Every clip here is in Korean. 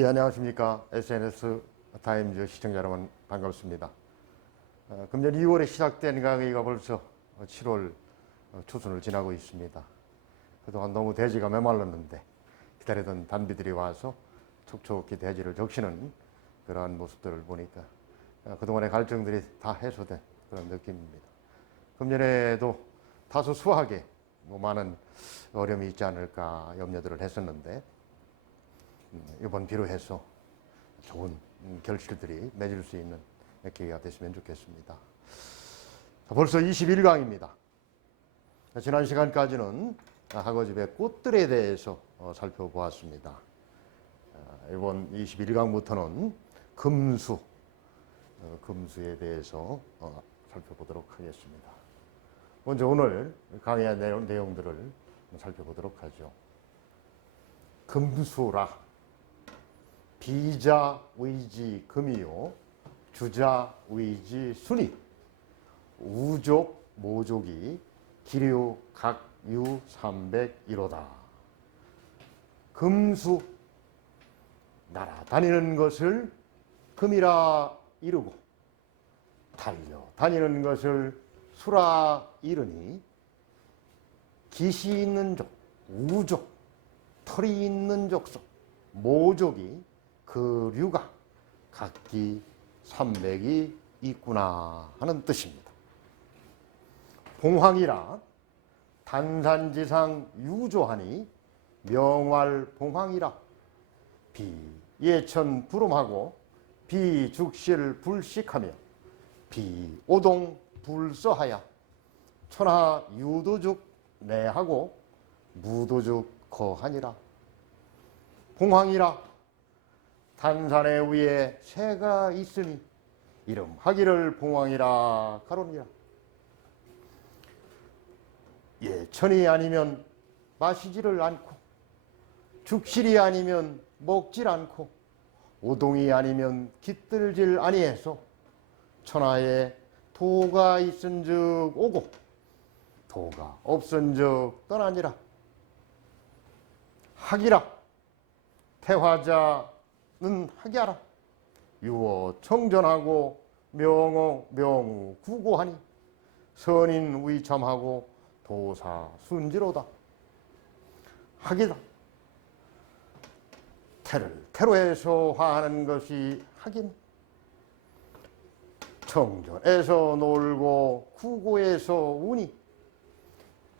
예, 안녕하십니까. SNS 타임즈 시청자 여러분 반갑습니다. 금년 2월에 시작된 강의가 벌써 7월 초순을 지나고 있습니다. 그동안 너무 대지가 메말랐는데 기다리던 단비들이 와서 촉촉히 대지를 적시는 그러한 모습들을 보니까 그동안의 갈증들이 다 해소된 그런 느낌입니다. 금년에도 다소 수하게 많은 어려움이 있지 않을까 염려들을 했었는데 이번 비로해서 좋은 결실들이 맺을 수 있는 기회가 됐으면 좋겠습니다. 벌써 21강입니다. 지난 시간까지는 학어집의 꽃들에 대해서 살펴보았습니다. 이번 21강부터는 금수에 대해서 살펴보도록 하겠습니다. 먼저 오늘 강의한 내용들을 살펴보도록 하죠. 금수라. 비자 의지 금이요, 주자 의지 순이, 우족 모족이 기류 각유 삼백이로다. 금수, 날아다니는 것을 금이라 이르고 달려다니는 것을 수라 이르니, 기시 있는 족, 우족, 털이 있는 족속, 모족이 그 류가 각기 300이 있구나 하는 뜻입니다. 봉황이라 단산지상 유조하니 명활봉황이라. 비예천 불음하고 비죽실 불식하며 비오동 불서하야 천하 유도죽 내하고 무도죽 거하니라. 봉황이라 단산의 위에 새가 있으니 이름하기를 봉황이라 가로니라. 예천이 아니면 마시지를 않고, 죽실이 아니면 먹질 않고, 오동이 아니면 깃들질 아니해서 천하에 도가 있은즉 오고 도가 없은즉 떠나니라. 학이라 태화자는 학이하라. 유어 청전하고 명우 구고하니 선인 위참하고 도사 순지로다. 학이다. 태를 태로에서 화하는 것이 학이니, 청전에서 놀고 구고에서 우니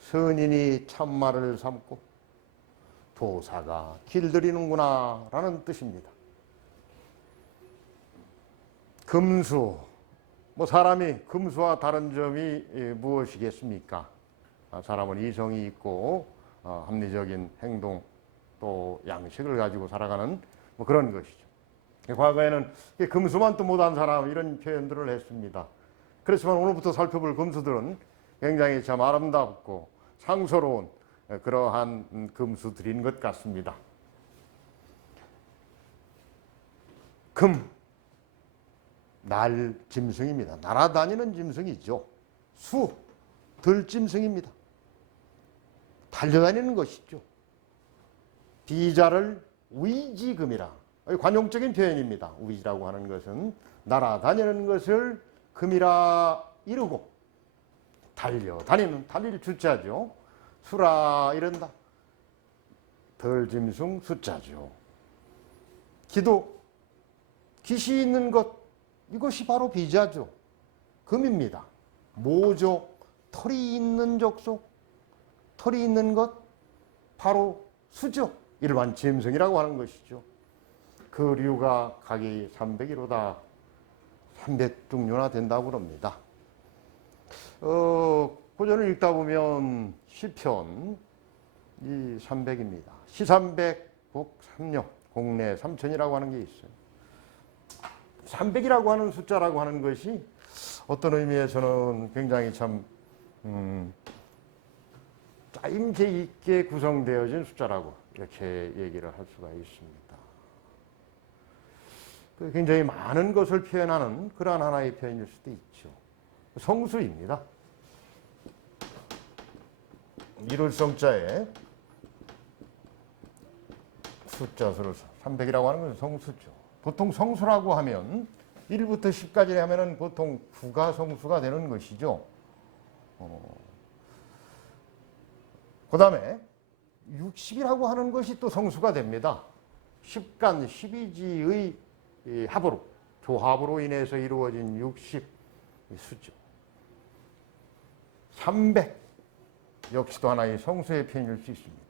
선인이 참말을 삼고 도사가 길들이는구나 라는 뜻입니다. 금수, 사람이 금수와 다른 점이 무엇이겠습니까? 사람은 이성이 있고 합리적인 행동 또 양식을 가지고 살아가는 그런 것이죠. 과거에는 금수만 또 못한 사람 이런 표현들을 했습니다. 그렇지만 오늘부터 살펴볼 금수들은 굉장히 참 아름답고 상서로운 그러한 금수들인 것 같습니다. 금, 날 짐승입니다. 날아다니는 짐승이죠. 수, 들짐승입니다. 달려다니는 것이죠. 비자를 위지금이라, 관용적인 표현입니다. 위지라고 하는 것은 날아다니는 것을 금이라 이르고, 달려다니는, 달릴 주자죠. 수라 이른다. 덜짐승 숫자죠. 기도, 기시 있는 것, 이것이 바로 비자죠. 금입니다. 모족, 털이 있는 족속, 털이 있는 것, 바로 수죠. 일반 짐승이라고 하는 것이죠. 그 류가 각이 300이로다. 300종류나 된다고 합니다. 고전을 읽다 보면 시편 이 300입니다. 시300, 곡3령, 공내 3000이라고 하는 게 있어요. 300이라고 하는 숫자라고 하는 것이 어떤 의미에서는 굉장히 참 짜임새 있게 구성되어진 숫자라고 이렇게 얘기를 할 수가 있습니다. 굉장히 많은 것을 표현하는 그러한 하나의 표현일 수도 있죠. 성수입니다. 이룰성자에 숫자수를 300이라고 하는 것은 성수죠. 보통 성수라고 하면 1부터 10까지 하면은 보통 부가 성수가 되는 것이죠. 그 다음에 60이라고 하는 것이 또 성수가 됩니다. 10간 12지의 합으로, 조합으로 인해서 이루어진 60 수죠. 300 역시도 하나의 성수의 편일 수 있습니다.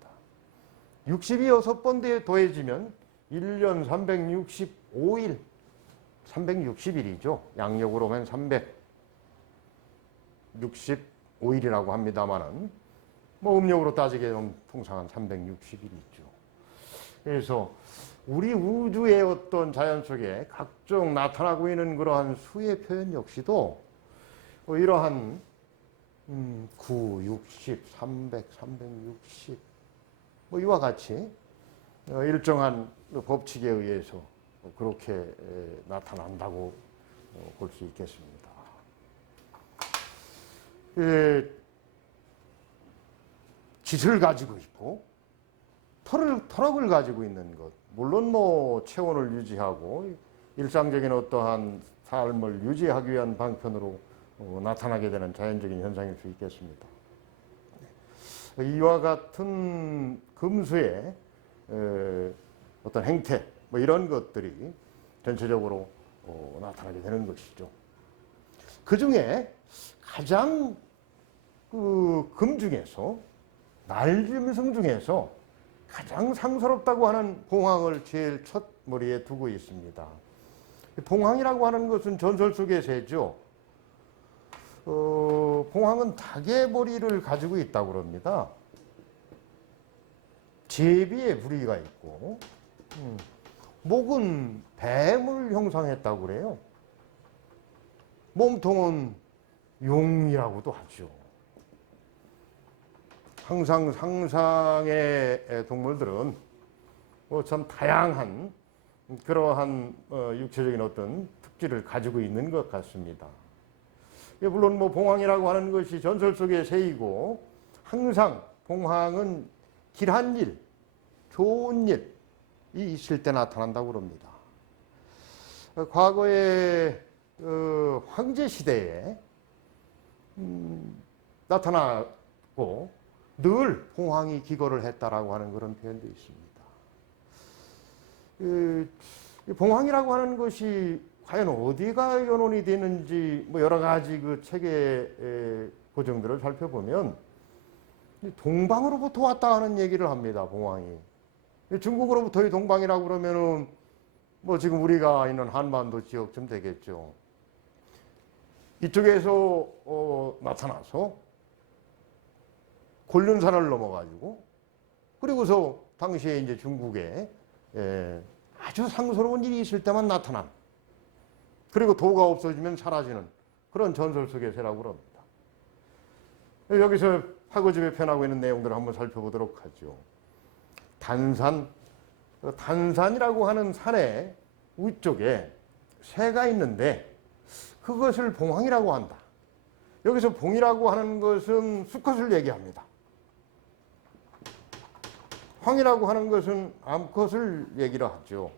60이 6번 더해지면 1년 365일, 360일이죠. 양력으로 하면 365일이라고 합니다만은 뭐 음력으로 따지게 되면 통상 한 360일이죠. 그래서 우리 우주의 어떤 자연 속에 각종 나타나고 있는 그러한 수의 표현 역시도 이러한 9, 60, 300, 360 뭐 이와 같이 일정한 법칙에 의해서 그렇게 나타난다고 볼 수 있겠습니다. 깃을 가지고 있고 터럭을 가지고 있는 것, 물론 뭐 체온을 유지하고 일상적인 어떠한 삶을 유지하기 위한 방편으로 나타나게 되는 자연적인 현상일 수 있겠습니다. 이와 같은 금수의 어떤 행태, 뭐 이런 것들이 전체적으로 나타나게 되는 것이죠. 그 중에 가장 금 중에서, 날짐승 중에서 가장 상스럽다고 하는 봉황을 제일 첫 머리에 두고 있습니다. 봉황이라고 하는 것은 전설 속의 새죠. 봉황은 닭의 머리를 가지고 있다고 그럽니다. 제비의 부리가 있고, 목은 뱀을 형상했다고 그래요. 몸통은 용이라고도 하죠. 항상 상상의 동물들은 참 다양한 그러한 육체적인 어떤 특질을 가지고 있는 것 같습니다. 물론 뭐 봉황이라고 하는 것이 전설 속의 새이고, 항상 봉황은 길한 일, 좋은 일이 있을 때 나타난다고 그럽니다. 과거에 황제 시대에 나타나고 늘 봉황이 기거를 했다라고 하는 그런 표현도 있습니다. 봉황이라고 하는 것이 과연 어디가 연원이 되는지 뭐 여러 가지 그 책의 고정들을 살펴보면 동방으로부터 왔다 하는 얘기를 합니다. 봉황이. 중국으로부터의 동방이라고 그러면은 뭐 지금 우리가 있는 한반도 지역쯤 되겠죠. 이쪽에서 나타나서 곤륜산을 넘어가지고, 그리고서 당시에 이제 중국에 아주 상스러운 일이 있을 때만 나타난, 그리고 도가 없어지면 사라지는 그런 전설 속의 새라고 합니다. 여기서 화고집에 표현하고 있는 내용들을 한번 살펴보도록 하죠. 단산이라고 하는 산의 위쪽에 새가 있는데 그것을 봉황이라고 한다. 여기서 봉이라고 하는 것은 수컷을 얘기합니다. 황이라고 하는 것은 암컷을 얘기를 하죠.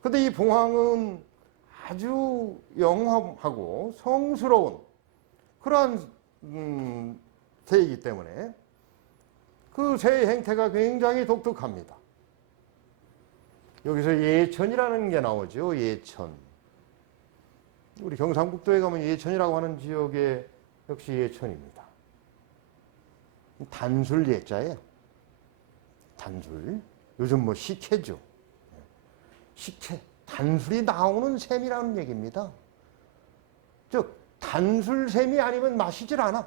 그런데 이 봉황은 아주 영험하고 성스러운 그러한 새이기 때문에 그 새의 행태가 굉장히 독특합니다. 여기서 예천이라는 게 나오죠. 예천. 우리 경상북도에 가면 예천이라고 하는 지역에 역시 예천입니다. 단술 예자예요. 단술. 요즘 뭐 식혜죠. 식혜. 단술이 나오는 샘이라는 얘기입니다. 즉 단술샘이 아니면 마시질 않아.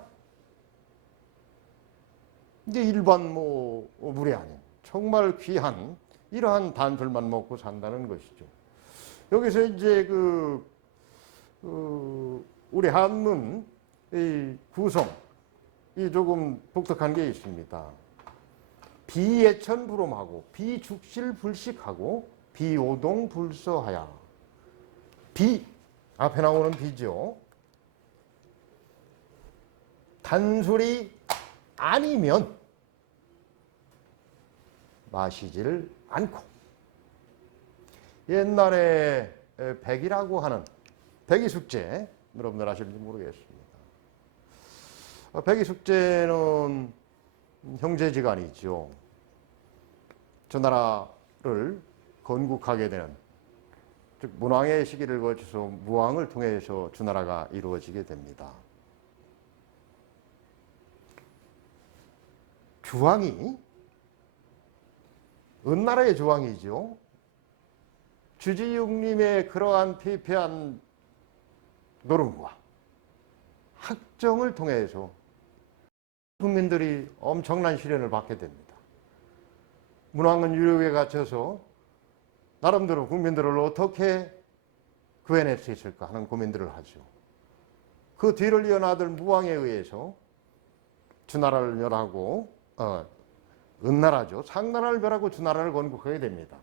이제 일반 뭐 물이 아닌 정말 귀한 이러한 단술만 먹고 산다는 것이죠. 여기서 이제 우리 한문 이 구성이 조금 독특한 게 있습니다. 비예천불엄하고 비죽실불식하고 비오동불서하야. 비 앞에 나오는 비죠. 단술이 아니면 마시지를 않고 옛날에 백이라고 하는 백이숙제 여러분들 아실지 모르겠습니다. 백이숙제는 형제지간이죠. 저 나라를 건국하게 되는 즉 문왕의 시기를 거쳐서 무왕을 통해서 주나라가 이루어지게 됩니다. 주왕이 은나라의 주왕이죠. 주지육림의 그러한 피폐한 노름과 학정을 통해서 국민들이 엄청난 시련을 받게 됩니다. 문왕은 유력에 갇혀서 나름대로 국민들을 어떻게 구해낼 수 있을까 하는 고민들을 하죠. 그 뒤를 이은 아들 무왕에 의해서 주나라를 멸하고 은나라죠. 상나라를 멸하고 주나라를 건국하게 됩니다.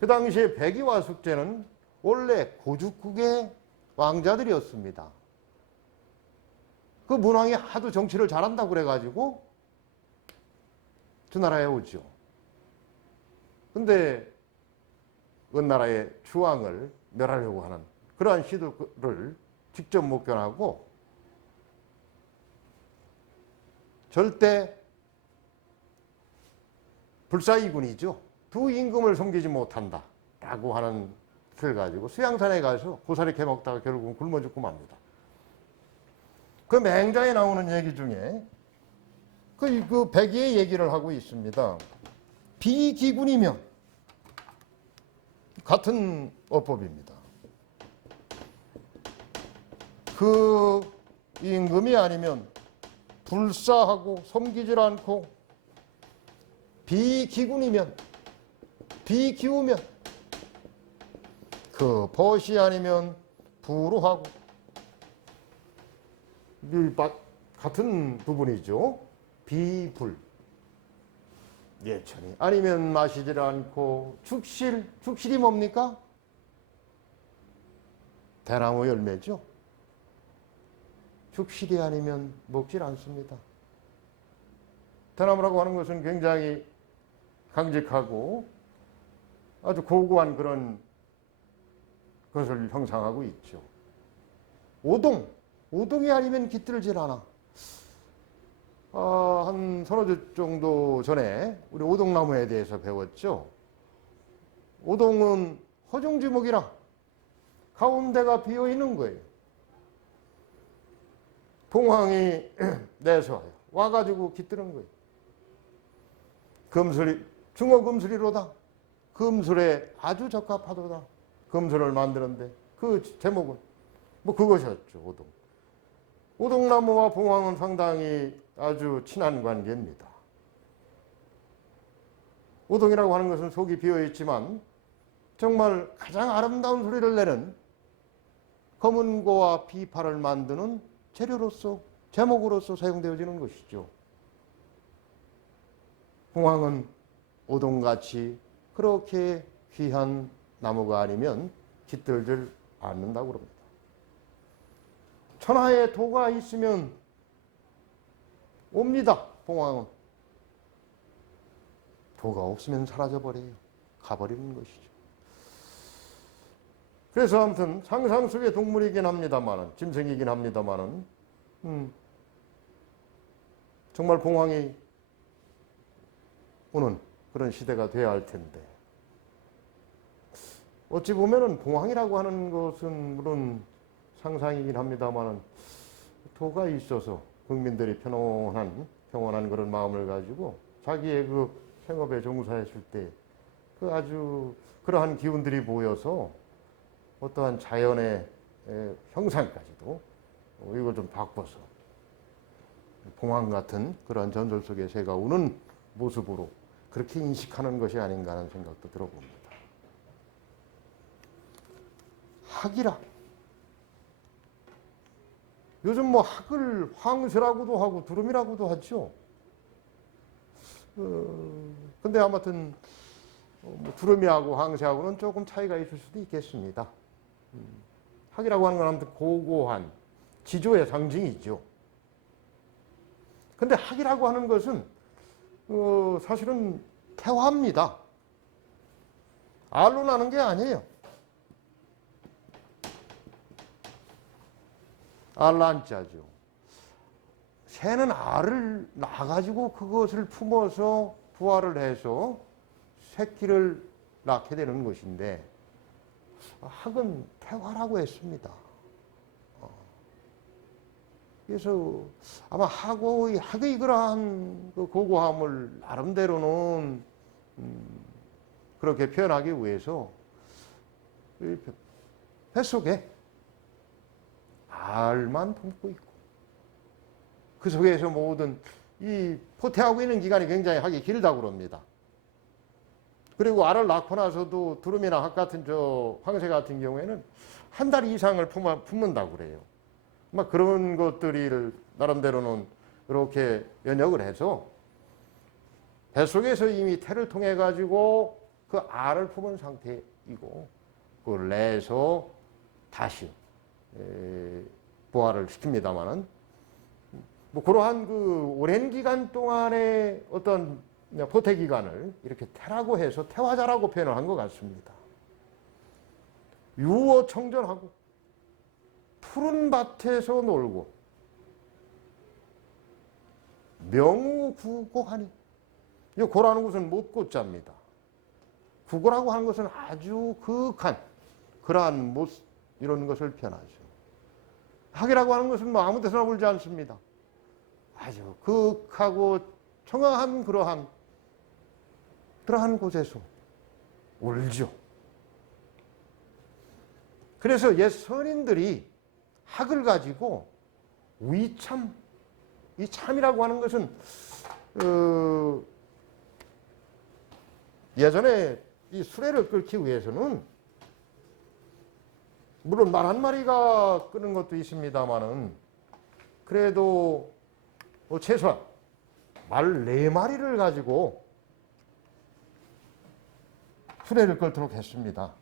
그 당시에 백이와 숙제는 원래 고죽국의 왕자들이었습니다. 그 문왕이 하도 정치를 잘한다고 그래가지고 주나라에 오죠. 근데 은나라의 주왕을 멸하려고 하는 그러한 시도를 직접 목견하고 절대 불사이군이죠. 두 임금을 섬기지 못한다 라고 하는 틀을 가지고 수양산에 가서 고사리 캐먹다가 결국은 굶어 죽고 맙니다. 그 맹자에 나오는 얘기 중에 그 백의의 얘기를 하고 있습니다. 비기군이면 같은 어법입니다. 그 임금이 아니면 불사하고 섬기질 않고 비기군이면 비기우면 그 벗이 아니면 부루하고 같은 부분이죠. 비불 예천이 아니면 마시질 않고 축실이 뭡니까? 대나무 열매죠. 축실이 아니면 먹질 않습니다. 대나무라고 하는 것은 굉장히 강직하고 아주 고고한 그런 것을 형상하고 있죠. 오동이 아니면 깃들질 않아. 한 서너 주 정도 전에 우리 오동나무에 대해서 배웠죠. 오동은 허중지목이라 가운데가 비어 있는 거예요. 봉황이 내서 와가지고 깃드는 거예요. 금슬이 중어금슬이로다. 금술에 아주 적합하도다. 금술을 만드는데 그 제목은 뭐 그것이었죠. 오동나무와 봉황은 상당히 아주 친한 관계입니다. 오동이라고 하는 것은 속이 비어있지만 정말 가장 아름다운 소리를 내는 검은고와 비파를 만드는 재료로서 제목으로서 사용되어지는 것이죠. 봉황은 오동같이 그렇게 귀한 나무가 아니면 깃들질 않는다고 그럽니다. 천하에 도가 있으면 옵니다. 봉황은. 도가 없으면 사라져버려요. 가버리는 것이죠. 그래서 아무튼 상상 속의 동물이긴 합니다만은, 짐승이긴 합니다만은, 정말 봉황이 오는 그런 시대가 돼야 할 텐데, 어찌 보면은 봉황이라고 하는 것은 물론 상상이긴 합니다만은 도가 있어서 국민들이 평온한 그런 마음을 가지고 자기의 그 생업에 종사했을 때 그 아주 그러한 기운들이 모여서 어떠한 자연의 형상까지도 이걸 좀 바꿔서 봉황 같은 그런 전설 속의 새가 우는 모습으로 그렇게 인식하는 것이 아닌가 하는 생각도 들어봅니다. 학이라. 요즘 뭐 학을 황새라고도 하고 두루미라고도 하죠. 근데 아무튼 뭐 두루미하고 황새하고는 조금 차이가 있을 수도 있겠습니다. 학이라고 하는 건 아무튼 고고한 지조의 상징이죠. 근데 학이라고 하는 것은 사실은 태화입니다. 알로 나는 게 아니에요. 알란자죠. 새는 알을 낳아가지고 그것을 품어서 부화를 해서 새끼를 낳게 되는 것인데, 학은 태화라고 했습니다. 그래서 아마 학의 그러한 그 고고함을 나름대로는 그렇게 표현하기 위해서 뱃속에 알만 품고 있고, 그 속에서 모든 이 포태하고 있는 기간이 굉장히 하기 길다고 그럽니다. 그리고 알을 낳고 나서도 두루미나 학 같은 황새 같은 경우에는 한 달 이상을 품는다고 그래요. 막 그런 것들을 나름대로는 이렇게 연역을 해서 뱃속에서 이미 태를 통해 가지고 그 알을 품은 상태이고, 그걸 내서 다시 부화를 시킵니다마는, 뭐 그러한 그 오랜 기간 동안의 어떤 포태 기간을 이렇게 태라고 해서 태화자라고 표현을 한 것 같습니다. 유어 청전하고 푸른 밭에서 놀고 명우구고하니, 이 고라는 것은 못 자입니다. 구고라고 하는 것은 아주 극한 그러한 못 이런 것을 표현하죠. 학이라고 하는 것은 뭐 아무 데서나 울지 않습니다. 아주 극하고 청아한 그러한 곳에서 울죠. 그래서 옛 선인들이 학을 가지고 위참, 이 참이라고 하는 것은 예전에 이 수레를 끓기 위해서는 물론 말 한 마리가 끄는 것도 있습니다만은, 그래도 최소한 말 4마리를 가지고 수레를 끓도록 했습니다.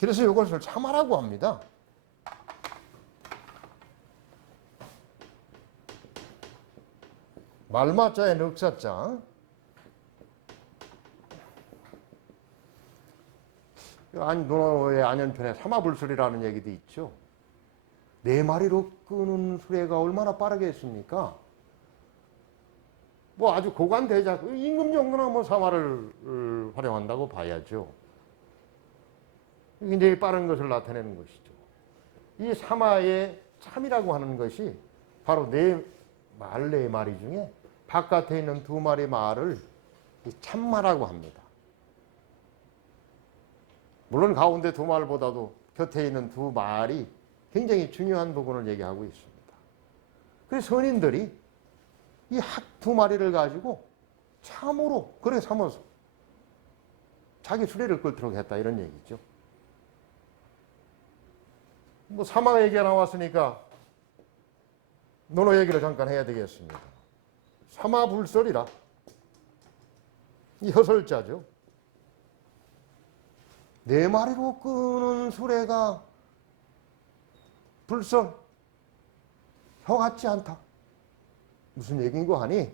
그래서 이것을 참화라고 합니다. 말마자에 넉사자. 논어의 안연편에 사마불술이라는 얘기도 있죠. 4마리로 끄는 수레가 얼마나 빠르겠습니까? 뭐 아주 고관대작, 임금 정도나 뭐 사마를 활용한다고 봐야죠. 굉장히 빠른 것을 나타내는 것이죠. 이 사마의 참이라고 하는 것이 바로 말 4마리 중에 바깥에 있는 2마리 말을 참마라고 합니다. 물론 가운데 2말보다도 곁에 있는 2말이 굉장히 중요한 부분을 얘기하고 있습니다. 그래서 선인들이 이 학 2마리를 가지고 참으로 그래 삼아서 자기 수레를 끌도록 했다, 이런 얘기죠. 뭐 사마 얘기가 나왔으니까 논어 얘기를 잠깐 해야 되겠습니다. 사마불설이라, 이 허설자죠. 4마리로 끄는 수레가 불설, 혀 같지 않다. 무슨 얘기인고 하니,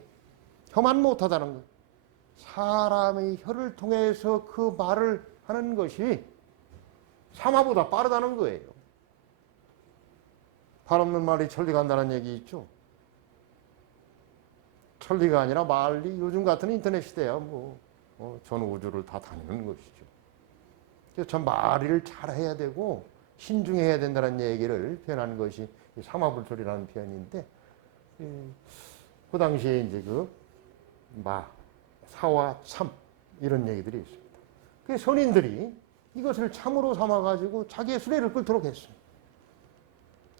혀만 못하다는 것. 사람의 혀를 통해서 그 말을 하는 것이 사마보다 빠르다는 거예요. 발 없는 말이 천리 간다는 얘기 있죠. 천리가 아니라 말이 요즘 같은 인터넷 시대야 전 우주를 다 다니는 것이죠. 그래서 전 말을 잘 해야 되고 신중해야 된다는 얘기를 표현하는 것이 사마불설이라는 표현인데, 그 당시에 이제 사와 참 이런 얘기들이 있습니다. 그 선인들이 이것을 참으로 삼아가지고 자기의 수레를 끌도록 했습니다.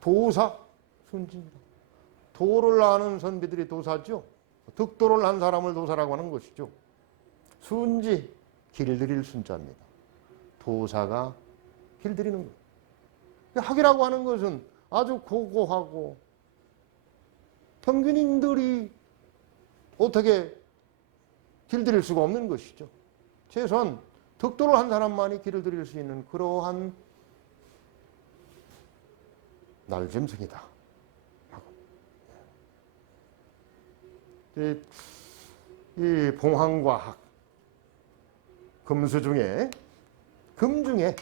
도사, 순지입니다. 도를 아는 선비들이 도사죠. 득도를 한 사람을 도사라고 하는 것이죠. 순지, 길들일 순자입니다. 도사가 길들이는 것. 학이라고 하는 것은 아주 고고하고 평균인들이 어떻게 길들일 수가 없는 것이죠. 최소한 득도를 한 사람만이 길을 들일 수 있는 그러한 날짐승이다. 이 봉황과 학, 금수 중에 금 중에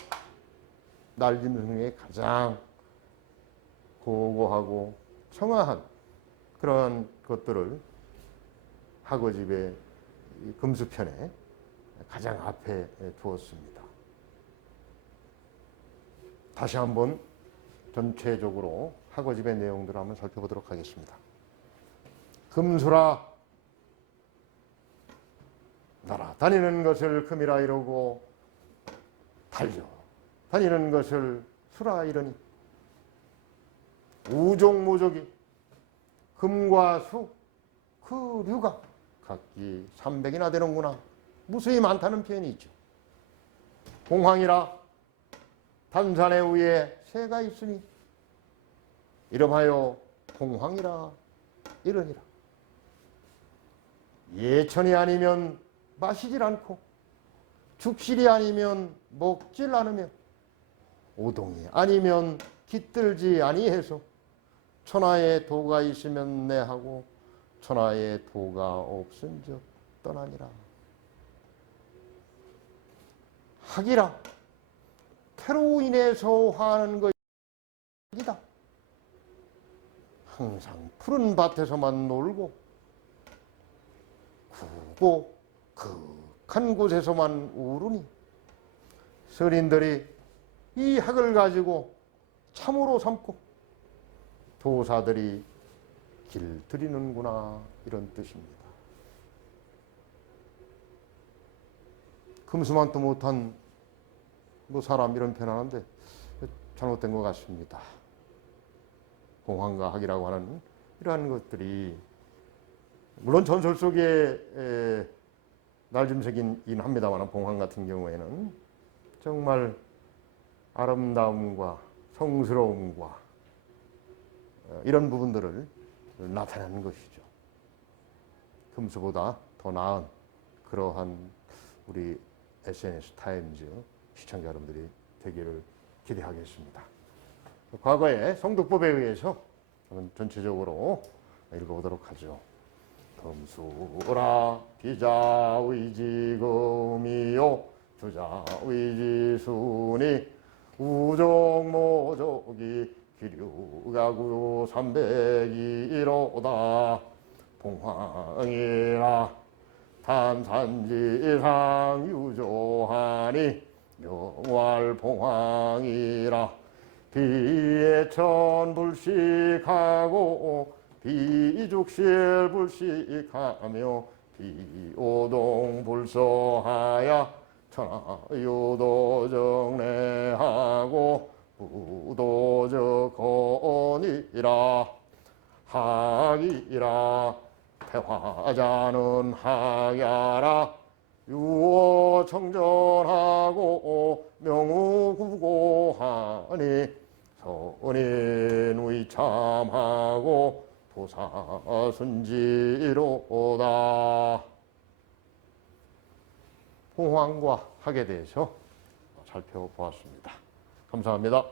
날짐승 중에 가장 고고하고 청아한 그런 것들을 하거집의 금수편에 가장 앞에 두었습니다. 다시 한번 전체적으로 하거집의 내용들을 한번 살펴보도록 하겠습니다. 금수라 날아다니는 것을 금이라 이르고 달려다니는 것을 수라 이르니 우종무족이 금과 수 그 류가 각기 300이나 되는구나. 무수히 많다는 표현이 있죠. 공황이라 단산의 위에 새가 있으니 이름하여 공황이라 이르니라. 예천이 아니면 마시질 않고 죽실이 아니면 먹질 않으며 오동이 아니면 깃들지 아니해서 천하에 도가 있으면 내하고 천하에 도가 없은즉 떠나니라. 학이라 태로 인해서 하는 것이다. 항상 푸른 밭에서만 놀고 구고 극한 곳에서만 우르니 서린들이 이 학을 가지고 참으로 삼고 도사들이 길들이는구나 이런 뜻입니다. 금수만도 못한 사람 이런 표현하는데 잘못된 것 같습니다. 공황과 학이라고 하는 이러한 것들이 물론 전설 속에 날짐승이긴 합니다만 봉황 같은 경우에는 정말 아름다움과 성스러움과 이런 부분들을 나타내는 것이죠. 금수보다 더 나은 그러한 우리 SNS 타임즈 시청자 여러분들이 되기를 기대하겠습니다. 과거의 성독법에 의해서 전체적으로 읽어보도록 하죠. 금수라 기자의지금이요 주자의지순이 우종모족이 기류가구 300이로다. 봉황이라 탄산지상 유조하니 명활봉황이라 비예천불식하고 비죽실불식하며 비오동불서하야 천하유도정례하고 부도적거니라. 학이라 태화자는 학야라 유어청전하고 명우구고하니 선인 위참하고 도사순지로다. 봉황과 학에 대해서 살펴보았습니다. 감사합니다.